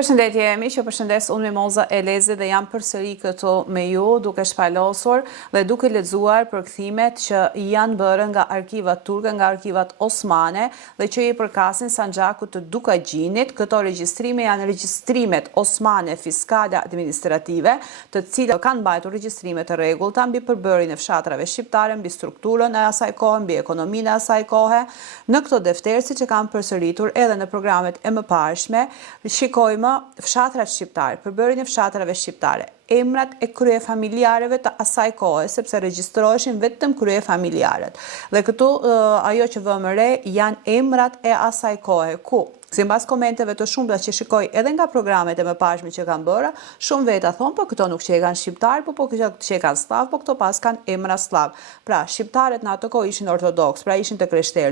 Përshëndetje jemi, që përshëndes unë Mimoza Elezi dhe jam përsëri këtu me ju duke shpalosur dhe duke lexuar përkthimet që janë bërë nga arkivat turke, nga arkivat osmane dhe që i përkasin Sanxhakut të Dukagjinit. Këto regjistrime janë regjistrimet osmane fiskale administrative, të cilat kanë mbajtur regjistrime të rregullta mbi përbërjen e fshatrave shqiptare, mbi strukturën e asaj kohe, mbi ekonominë e asaj kohe. Në këto defter, siç e kanë përsëritur edhe në programet e mëparshme, shikojmë fshatrat shqiptare, përbërjen e fshatrave shqiptare, emrat e kryefamiljarëve të asaj kohe, sepse regjistroheshin vetëm kryefamiljarët. Dhe këtu ajo që vëmë re janë emrat e asaj kohe, ku sipas komenteve të shumta që shikoj edhe nga programet e mëparshme që kanë bërë, shumë veta thonë, po këto nuk që e kanë shqiptar, po këto që e kanë slav, po këto pas kanë emra slav. Pra, shqiptarët në ato kohë ishin ortodoks, pra ishin të krishterë,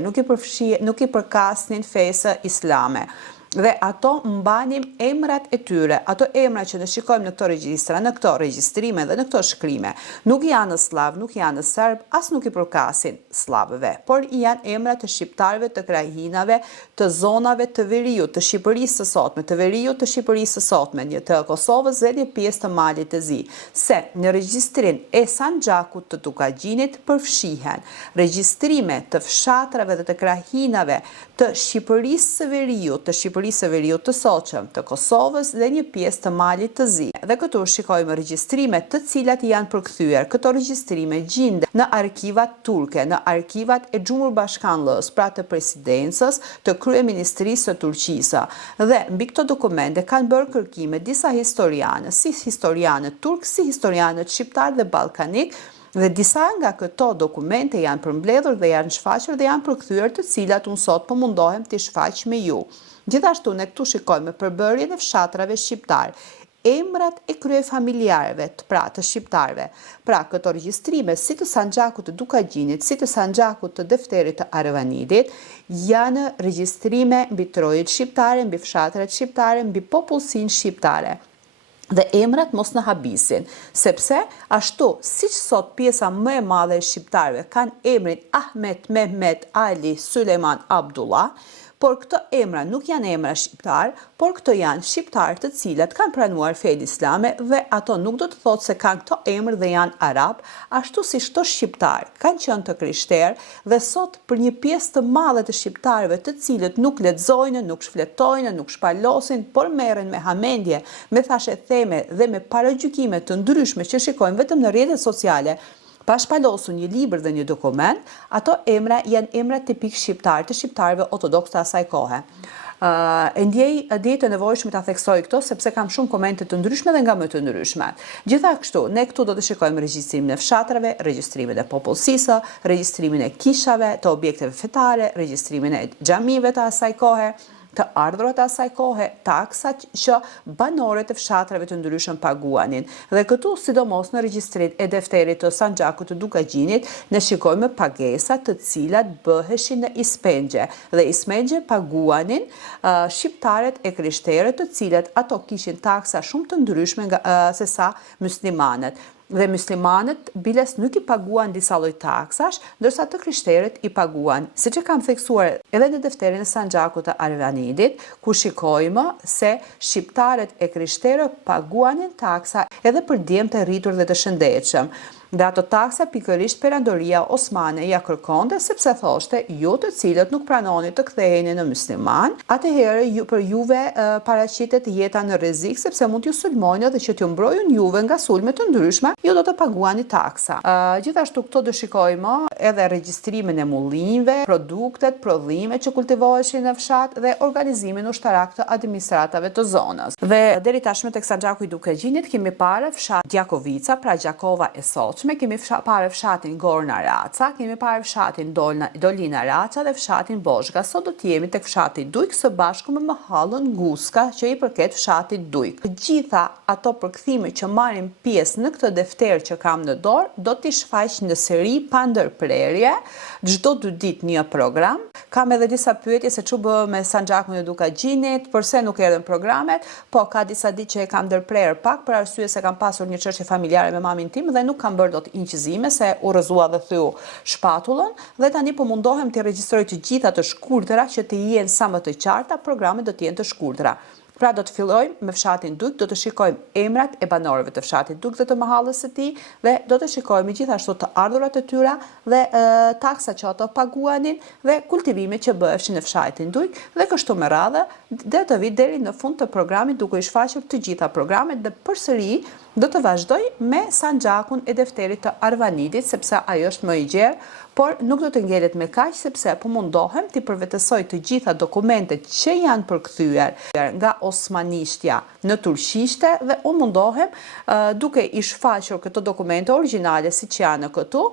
nuk i përkasnin fesë islame. Dhe ato mbanim emrat e tyre, ato emra që ne shikojmë në këto regjistra, në këto regjistrime dhe në këto shkrime, nuk janë slav, nuk janë serb, as nuk i përkasin slavëve, por janë emra të shqiptarëve, të krajinave, të zonave të veriut, të Shqipërisë së sotme, të veriut të Shqipërisë së sotme, një të Kosovës dhe një pjesë të Malit të Zi, se në regjistrin e Sanxhakut të Dukagjinit përfshihen regjistrime të fshatrave dhe të krajinave të Shqipërisë së veriut, të Shqipërisë së veriut të sotshëm, të Kosovës dhe një pjesë të Malit të Zi. Dhe këtu shikojmë regjistrime të cilat janë përkthyer. Këto regjistrime gjenden në arkivat turke, në arkivat e Cumhurbaşkanlığës, pra të presidencës, të kryeministrisë së Turqisë. Dhe mbi këto dokumente kanë bërë kërkime disa historianë, si historianët turk, si historianët shqiptar dhe ballkanik. Dhe disa nga këto dokumente janë përmbledhur dhe janë shfaqur dhe janë përkthyer, të cilat unë sot po mundohem t'i shfaq me ju. Gjithashtu ne këtu shikojmë përbërjen e fshatrave shqiptar, emrat e kryefamiljarëve të shqiptarëve. Pra, këto regjistrime si të Sanxhakut të Dukagjinit, si të Sanxhakut të defterit të Arvanidit, janë regjistrime mbi trojet shqiptare, mbi fshatrat shqiptare, mbi popullsinë shqiptare. Dhe emrat mos në habisin, sepse ashtu, siç sot pjesa më e madhe e shqiptarëve kanë emrin Ahmet, Mehmet, Ali, Sulejman, Abdullah, por këto emra nuk janë emra shqiptar, por këto janë shqiptar të cilat kanë pranuar fenë islame dhe ato nuk do të thotë se kanë këto emër dhe janë arab, ashtu si këto shqiptar kanë qenë të krishterë dhe sot për një pjesë të madhe të shqiptarëve të cilët nuk lexojnë, nuk shfletojnë, nuk shpalosin, por merren me hamendje, me thashetheme dhe me paragjykime të ndryshme që shikojmë vetëm në rrjetet sociale, pa shpalosur një libër dhe një dokument, ato emra janë emra tipik shqiptar të shqiptarëve ortodoks të asaj kohe. E ndjej të nevojshme ta theksoj këto sepse kam shumë komente të ndryshme dhe nga më të ndryshme. Gjithashtu, ne këtu do të shikojmë regjistrimin e fshatrave, regjistrimin e popullsisë, regjistrimin e kishave, të objekteve fetare, regjistrimin e xhamive të asaj kohe, të ardhurat e asaj kohe, taksat që banorët e fshatrave të ndryshëm paguanin. Dhe këtu, sidomos në regjistrin e defterit të Sanxhakut të Dukagjinit, ne shikojmë pagesat të cilat bëheshin në ispengje. Dhe ispengje paguanin shqiptarët e krishterët, të cilat ato kishin taksa shumë të ndryshme se sa muslimanët. Dhe muslimanët biles nuk i paguan disa lloj taksash, ndërsa të krishterët i paguan. Siç e kam theksuar edhe në defterin e Sanxhakut të Arvanidit, ku shikojmë se shqiptarët e krishterët paguanin taksa edhe për djemt e rritur dhe të shëndetshëm. Dhe ato taksa pikërisht perandoria osmane ja kërkonte, sepse thoshte ju të cilët nuk pranoni të ktheheni në musliman, atëherë për juve paraqitet jeta në rrezik, sepse mund t'ju sulmojnë dhe që t'ju mbrojnë juve nga sulme të ndryshme, ju do të paguani taksa. Gjithashtu këto do shikojmë edhe regjistrimin e mullinjve, produktet, prodhimet që kultivoheshin në fshat dhe organizimin ushtarak të administratave të zonës. Dhe deri tashmë tek Sanxhaku i Dukagjinit kemi parë fshat Gjakovica, pra Gjakova e sot. Kemi parë fshatin Gorna Raca, kemi parë fshatin Dolina Raca dhe fshatin Bozhga. Sot do t'jemi tek fshati Dujk së bashku me mahallën Guska që i përket fshatit Dujk. Gjitha ato përkthime që marrin pjesë në këtë defter që kam në dorë, do t'i shfaq në seri pa ndërprerje, çdo 2 ditë një program. Kam edhe disa pyetje se çu bë me Sanxhakun e Dukagjinit, pse nuk erdhën programet, po ka disa ditë që e kam ndërprer pak për arsye se kam pasur një çështje familjare me mamin tim dhe nuk kam bërë dot inqizime se u rrëzua dhe thyu shpatullën dhe tani po mundohem të regjistroj të gjitha të shkurtëra që të jenë sa më të qarta, programet do të jenë të shkurtëra. Pra do të fillojmë me fshatin Dujk, do të shikojmë emrat e banorëve të fshatit Dujk dhe të mahallës së tij dhe do të shikojmë gjithashtu të ardhurat e tyre dhe taksa që ato paguanin dhe kultivimet që bëheshin në fshatin Dujk dhe kështu me radhë dhe të vi deri në fund të programit duke i shfaqur të gjitha programet dhe përsëri do të vazhdoj me sanxhakun e defterit të Arvanidit sepse ajo është më i gjerë, por nuk do të ngelet me kaq sepse po mundohem të përvetësoj të gjitha dokumentet që janë përkthyer nga osmanishtja në turqishte dhe unë mundohem duke i shfaqur këto dokumente origjinale siç janë këtu,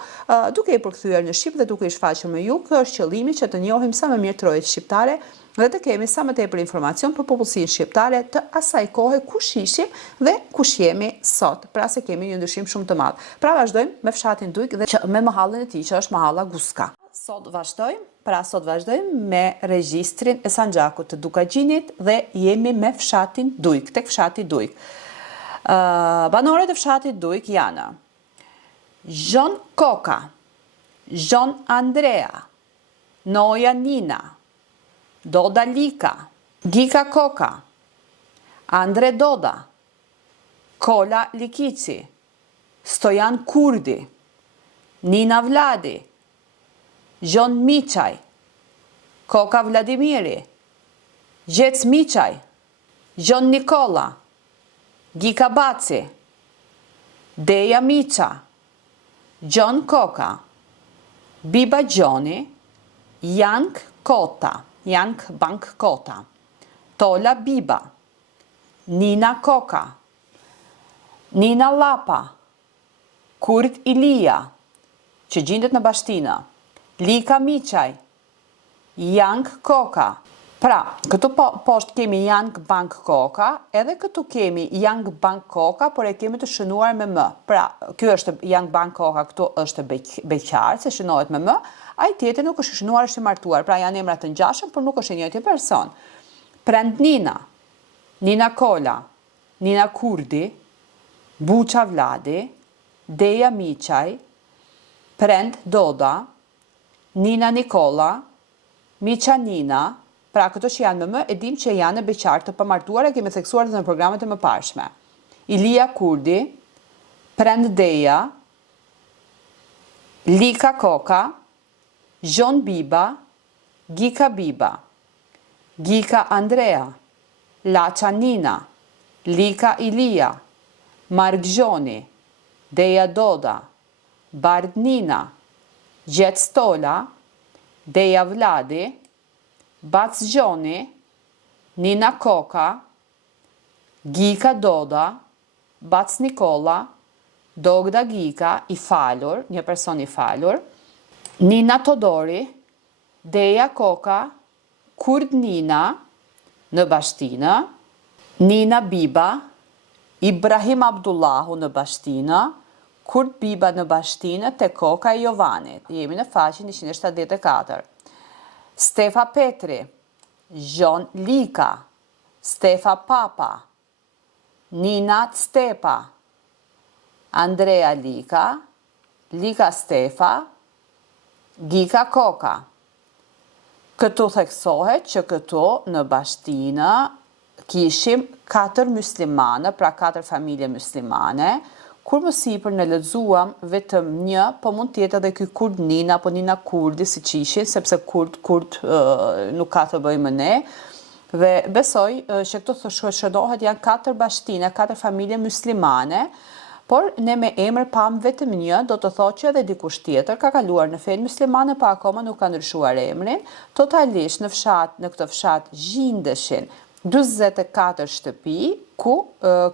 duke i përkthyer në shqip dhe duke i shfaqur me ju, kjo është qëllimi që të njohim sa më mirë trojën shqiptare dhe të kemi sa më tepër informacion për popullsinë shqiptare të asaj kohe kush ishim dhe kush jemi sot, pra se kemi një ndryshim shumë të madh. Pra vazhdojmë me fshatin Dujk dhe me mahallën e tij që është mahalla Guska. Sot vazhdojmë me regjistrin e sanxhakut të Dukagjinit dhe jemi me fshatin Dujk, tek fshati Dujk. Banorët e fshatit Dujk janë Zhon Koka, Zhon Andrea, Noja Nina, Doda Lika, Gika Koka, Andre Doda, Kola Likici, Stojan Kurdi, Nina Vladi, Zhon Miçaj, Koka Vladimiri, Gjec Miçaj, Zhon Nikola, Gika Baci, Deja Miça, Zhon Koka, Biba Gjoni, Jank Kota, Jank Bank Kota, Tola Biba, Nina Koka, Nina Lapa, Kurt Ilia, që gjendet në Bashtina, Lika Miçaj, Jank Koka. Pra, këtu poshtë kemi Jank Bank Koka, edhe këtu kemi Jank Bank Koka, por e kemi të shënuar me më. Pra, kjo është Jank Bank Koka, këtu është beqar, se shënohet me më, ai tjetër nuk është shënuar, është i martuar, pra janë emra të ngjashëm, por nuk është i njëjti person. Prand Nina, Nina Kola, Nina Kurdi, Buça Vladi, Deja Miçaj, Prand Doda, Nina Nikola, Miça Nina, pra këto që janë me më, e dim që janë beqarë të pamartuar e kemi theksuar dhe në programet e mëparshme. Ilia Kurdi, Prand Deja, Lika Koka, Zhon Biba, Gika Biba, Gika Andrea, Laça Nina, Lika Ilia, Mark Gjoni, Deja Doda, Bard Nina, Gjec Tola, Deja Vladi, Bac Gjoni, Nina Koka, Gika Doda, Bac Nikola, Dogda Gika, i falur, një person i falur, Nina Todori, Deja Koka, Kurd Nina në Bashtinë, Nina Biba, Ibrahim Abdullahu në Bashtinë, Kurd Biba në Bashtinë te Koka e Jovanit. Jemi në faqen 174. Stefa Petri, Zhon Lika, Stefa Papa, Nina Stepa, Andrea Lika, Lika Stefa, Gika Koka. Këtu theksohet që këtu në Bashtinë kishim 4 muslimane, pra 4 familje muslimane, kur më sipër në lexuam vetëm një, po mund tjetë edhe ky Kurd Nina, apo Nina Kurdi si që ishin, sepse Kurd nuk ka të bëjmë ne, dhe besoj që këtu shënohet janë 4 Bashtine, 4 familje muslimane, por ne me emër pam vetëm një, do të thotë që edhe dikush tjetër ka kaluar në fenë muslimane, pa akoma nuk ka ndryshuar emrin. Totalisht në këtë fshat gjindeshin 44 shtëpi, ku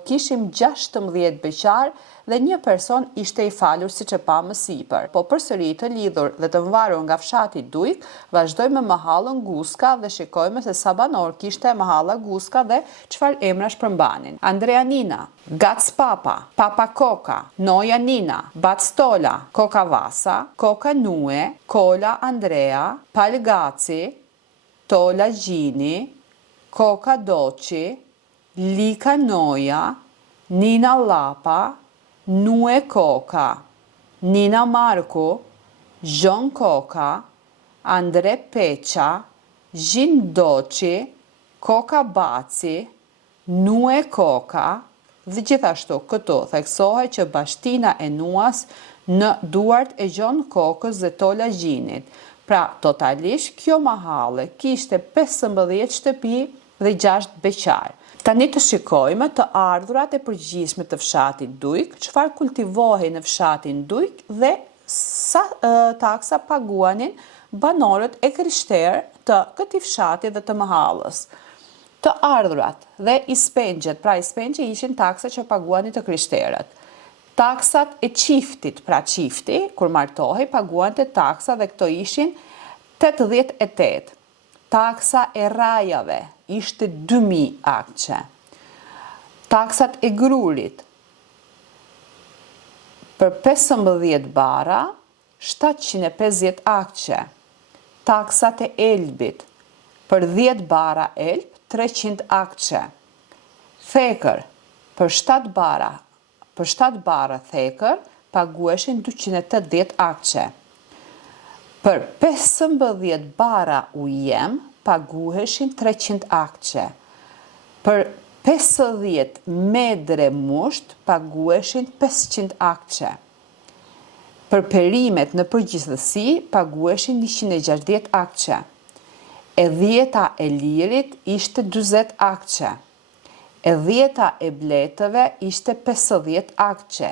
kishim 16 beqar dhe një person ishte i falur siç e pa më sipër. Po përsëri të lidhur dhe të mvarur nga fshati Dujk, vazhdojmë me mahallën Guska dhe shikojmë se sa banor kishte mahalla Guska dhe çfarë emrash përmbanin. Andrea Nina, Gac Papa, Papa Koka, Noja Nina, Bac Tola, Koka Vasa, Koka Nue, Kola Andrea, Pal Gaci, Tola Gjini, Koka Doçi, Lika Noja, Nina Lapa, Nue Koka, Nina Marku, Zhon Koka, Andre Peça, Zhin Doçi, Koka Baci, Nue koka dhe gjithashtu këtu theksohet që bashtina e nuas në duart e gjon kokës dhe tola gjinit. Pra, totalisht, kjo mahalle kishte 15 shtëpi dhe 6 beqar. Tani të shikojmë të ardhurat e përgjithshme të fshatit Dujk, çfarë kultivohej në fshatin Dujk dhe sa taksa paguanin banorët e krishterë të këtij fshati dhe të mahallës. Të ardhurat dhe ispengjet, pra ispengje ishin taksa që paguanin të krishterët. Taksat e çiftit, pra çifti, kur martohej, paguante taksa dhe këto ishin 88. Taksa e rajave ishte 2000 akçe. Taksat e grurit për 15 bara 750 akçe. Taksat e elbit për 10 bara elb 300 akçe. Thekër për 7 bara thekër paguheshin 280 akçe. Për 15 bara ujem paguheshin 300 akçe. Për 50 medre musht paguheshin 500 akçe. Për perimet në përgjithësi paguheshin 160 akçe. E 10 e lirit ishte 40 akçe. E 10 e bletëve ishte 50 akçe.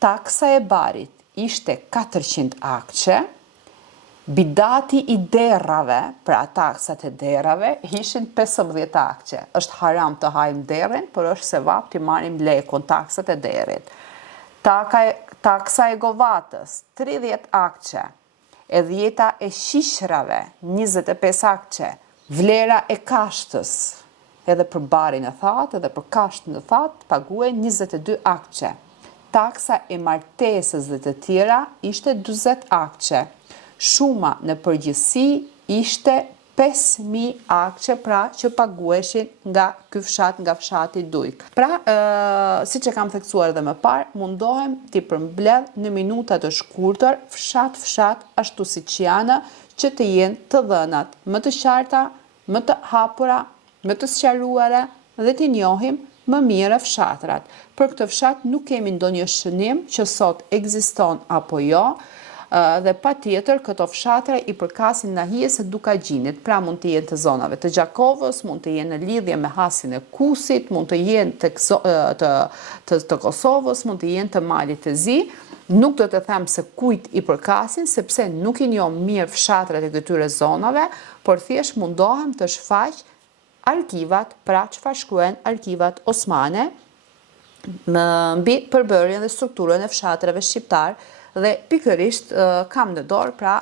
Taksa e barit ishte 400 akçe. Bidati i derrave, pra taksat e derrave, ishin 15 akçe. Është haram të hajmë derrin, por është sevap të marrim lekun, taksat e derrit. Taksa e govatës, 30 akçe. E 10 e shishrave, 25 akçe. Vlera e kashtës, edhe për barin e thatë, edhe për kashtën e thatë, paguhen 22 akçe. Taksa e martesës dhe të tjera ishte 40 akçe. Shuma në përgjithësi ishte 5.000 akçe, pra që paguheshin nga ky fshat, nga fshati Dujk. Pra, siç e kam theksuar edhe më parë, mundohem t'i përmbledh në minuta të shkurtër fshat ashtu siç janë, që të jenë të dhënat më të qarta, më të hapura, më të sqaruara dhe t'i njohim më mirë fshatrat. Për këtë fshat nuk kemi ndonjë shënim që sot ekziston apo jo. Dhe pa tjetër këto fshatra i përkasin nahijes së Dukagjinit, pra mund të jenë të zonave të Gjakovës, mund të jenë në lidhje me hasin e Kusit, mund të jenë të Kosovës, mund të jenë të Malit të Zi. Nuk do të them se kujt i përkasin, sepse nuk i njoh mirë fshatrat e këtyre zonave, por thjesht mundohem të shfaq arkivat, pra çfarë shkruajnë arkivat osmane mbi përbërjen dhe strukturën e fshatrave shqiptar. Dhe pikërisht kam në dorë pra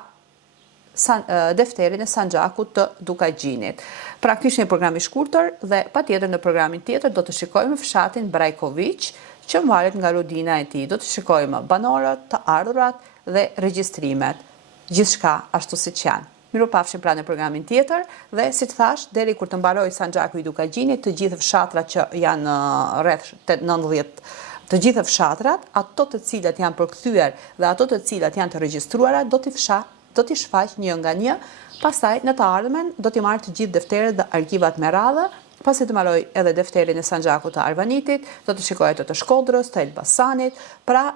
defterin e Sanxhakut të Dukagjinit. Pra ky është një program i shkurtër dhe patjetër në programin tjetër do të shikojmë fshatin Brajković që varet nga rodina e tij. Do të shikojmë banorët, të ardhurat dhe regjistrimet. Gjithçka ashtu siç janë. Mirupafshim pra në programin tjetër dhe si të thash, deri kur të mbaroj Sanxhaku i Dukagjinit, të gjithë fshatrat që janë rreth 90 të gjithë fshatrat, ato të cilat janë përkthyer dhe ato të cilat janë të regjistruara, do t'i shfaq një nga një, pastaj në të ardhmen do t'i marr të gjithë defteret dhe arkivat me radhë, pasi të marroj edhe defterin e Sanxhakut të Arvanitit, do të shikoj ato të Shkodrës, të Elbasanit, pra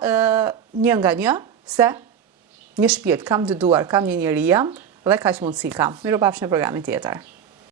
një nga një, se një shpirt kam të duar, kam një njeri jam dhe kaq mundësi kam. Mirupafshim në programin tjetër.